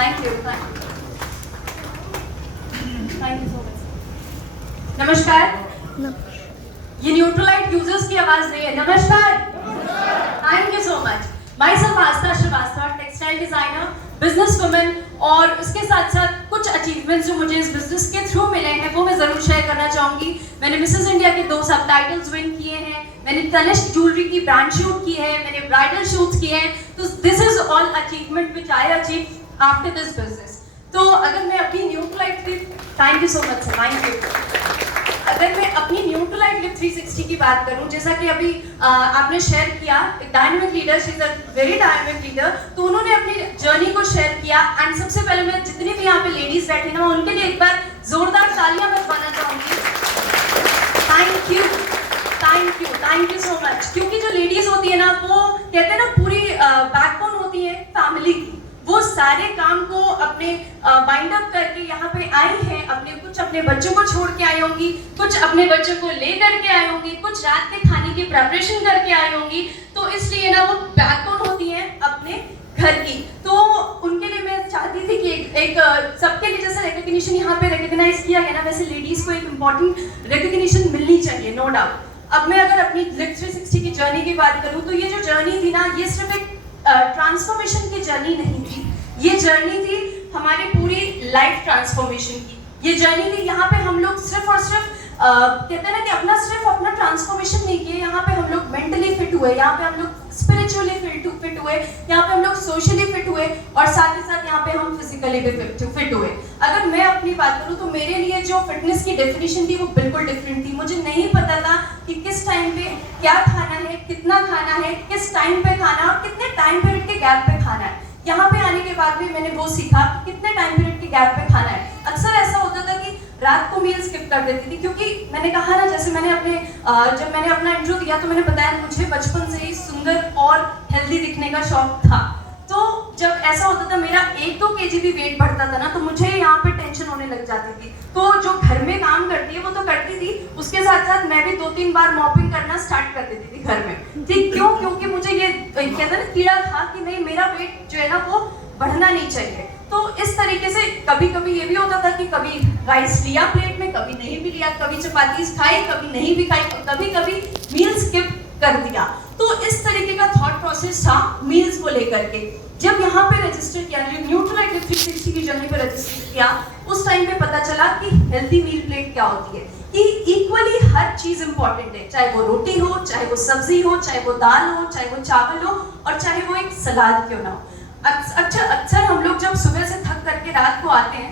Thank you so much. नमस्कार। ये Nutrilite users की आवाज नहीं है। नमस्कार। Thank you so much. Myself Aastha Srivastava, textile designer, business women, और उसके साथ साथ कुछ अचीवमेंट्स जो मुझे इस बिजनेस के थ्रू मिले हैं वो मैं जरूर शेयर करना चाहूंगी। मैंने मिसेस इंडिया के 2 सबटाइटल्स विन किए हैं, मैंने तनिष्क ज्वेलरी की ब्रांड शूट की है, मैंने ब्राइडल शूट्स किए हैं। तो this is all achievement which I achieve after this business. तो अगर मैं अपनी Nutrilite lip, thank you so much sir, thank you. अगर मैं अपनी न्यूट्रलाइट लिप 360 की बात करूं, जैसा कि अभी आपने शेयर किया, एक dynamic leader, she is a very dynamic leader, तो उन्होंने अपनी जर्नी को शेयर किया। एंड सबसे पहले मैं जितनी भी यहाँ पे लेडीज बैठी ना, उनके लिए एक बार जोरदार तालियां बजवाना चाहूंगी। Thank you thank you thank you so much. क्योंकि जो लेडीज होती है ना, वो कहते हैं ना पूरी बैकबोन होती है फैमिली की। वो सारे काम को अपने बाइंड अप करके यहाँ पे आई हैं, कुछ अपने बच्चों को छोड़ के आई होंगी, कुछ अपने बच्चों को ले करके आई होंगी, कुछ रात के खाने की प्रिपरेशन करके आई होंगी। तो इसलिए ना वो बैकबोन होती हैं अपने घर की। तो उनके लिए मैं चाहती थी कि एक सबके लिए जैसे रिकग्निशन यहाँ पे रिकग्नाइज किया गया ना, वैसे लेडीज को एक इम्पॉर्टेंट रिकग्निशन मिलनी चाहिए, नो डाउट। अब मैं अगर अपनी लिप 360 की जर्नी की बात करूँ, तो ये जो जर्नी थी ना, ये सिर्फ एक ट्रांसफॉर्मेशन की जर्नी नहीं थी, ये जर्नी थी हमारी पूरी लाइफ ट्रांसफॉर्मेशन की। ये जर्नी थी, यहाँ पे हम लोग सिर्फ और सिर्फ कहते हैं ना कि अपना ट्रांसफॉर्मेशन नहीं किए, यहाँ पे हम लोग मेंटली फिट हुए, यहाँ पे हम लोग स्पिरिचुअली फिट हुए, यहाँ पे हम लोग सोशली फिट हुए, और साथ ही साथ यहाँ पे हम फिजिकली भी फिट हुए। अगर मैं अपनी बात करूँ तो मेरे लिए जो फिटनेस की डेफिनेशन थी वो बिल्कुल डिफरेंट थी। मुझे नहीं पता था कि किस टाइम पे क्या खाना है, कितना खाना है, किस टाइम पे खाना है और कितने टाइम पीरियड के गैप पे खाना है। यहाँ पे आने के बाद भी मैंने वो सीखा कि कितने टाइम पीरियड के गैप पे खाना है। अक्सर ऐसा होता था कि रात को मील स्किप कर देती थी, क्योंकि मैंने कहा ना, जैसे मैंने जब मैंने अपना इंट्रो दिया तो मैंने बताया मुझे बचपन से ही सुंदर और हेल्दी दिखने का शौक था। तो जब ऐसा होता था मेरा 1-2 kg भी वेट बढ़ता था ना, तो मुझे यहाँ पे टेंशन होने लग जाती थी। तो जो घर में काम करती है वो तो करती थी, उसके साथ साथ मैं भी 2-3 बार मॉपिंग करना स्टार्ट कर देती थी घर में। ठीक क्यों? क्योंकि मुझे ये कहते हैं ना कीड़ा था कि नहीं, मेरा वेट जो है ना वो बढ़ना नहीं चाहिए। तो इस तरीके से कभी कभी ये भी होता था कि कभी राइस लिया प्लेट में, कभी नहीं भी लिया, कभी चपाती खाई, कभी नहीं भी खाई, कभी कभी मील स्किप कर दिया। तो इस तरीके का थॉट प्रोसेस था मील्स को लेकर के। जब यहाँ पे रजिस्टर किया, न्यूट्रलाइट लिप 360 की जर्नी पे रजिस्टर किया, उस टाइम पे पता चला कि हेल्दी मील प्लेट क्या होती है, कि इक्वली हर चीज इंपॉर्टेंट है, चाहे वो रोटी हो, चाहे वो सब्जी हो, चाहे वो दाल हो, चाहे वो चावल हो, और चाहे वो एक सलाद क्यों ना हो। अक्सर हम लोग जब सुबह से थक करके रात को आते हैं,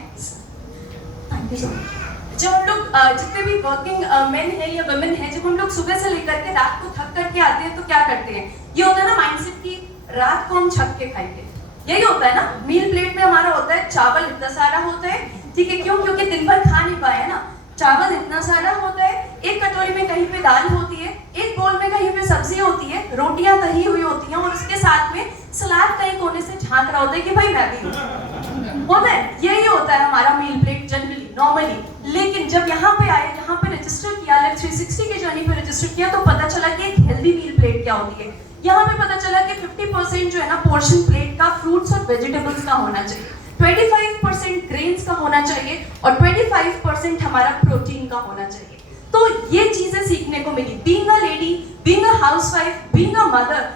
जब हम लोग जितने भी वर्किंग मेन है या वुमेन है, जब हम लोग सुबह से लेकर के रात को थक करके आते हैं तो क्या करते हैं, ये होता है ना माइंडसेट की रात को हम छक के खाएंगे, यही होता है ना। मील प्लेट में हमारा होता है चावल इतना सारा होता है, ठीक है, क्यों? क्योंकि दिन भर खा नहीं पाए ना, चावल इतना सारा होता है, एक कटोरी में कहीं पे दाल होती है, एक बोल में कहीं पे सब्जी होती है, रोटियां तही हुई होती हैं, और उसके साथ में सलाद कहीं कोने से झांक रहा होता है कि भाई मैं भी हूँ, होता है। यही होता है हमारा मील प्लेट जनरली, नॉर्मली। लेकिन जब यहाँ पे आए, यहाँ पे रजिस्टर किया, लिप 360 की जर्नी पे रजिस्टर किया, तो पता चला कि एक हेल्दी मील प्लेट क्या होती है। यहाँ पे पता चला कि 50% जो है ना पोर्शन प्लेट का फ्रूट्स और वेजिटेबल्स का होना चाहिए, 25% ग्रेन्स का होना चाहिए, और 25% हमारा प्रोटीन का होना चाहिए। तो ये चीजें सीखने को मिली। Being a lady, being a housewife, being a mother,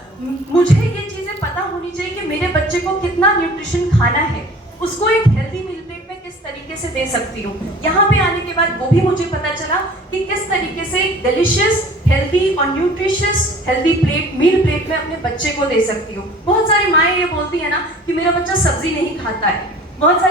मुझे ये चीजें पता होनी चाहिए कि मेरे बच्चे को कितना न्यूट्रिशन खाना है, उसको एक हेल्दी मील प्लेट में किस तरीके से दे सकती हूँ। यहाँ पे आने के बाद वो भी मुझे पता चला कि किस तरीके से डिलिशियस, हेल्दी और न्यूट्रिशियस हेल्दी प्लेट, मील प्लेट में अपने बच्चे को दे सकती हूँ। बहुत सारी माएँ ये बोलती है ना कि मेरा बच्चा सब्जी नहीं खाता है, बहुत सारी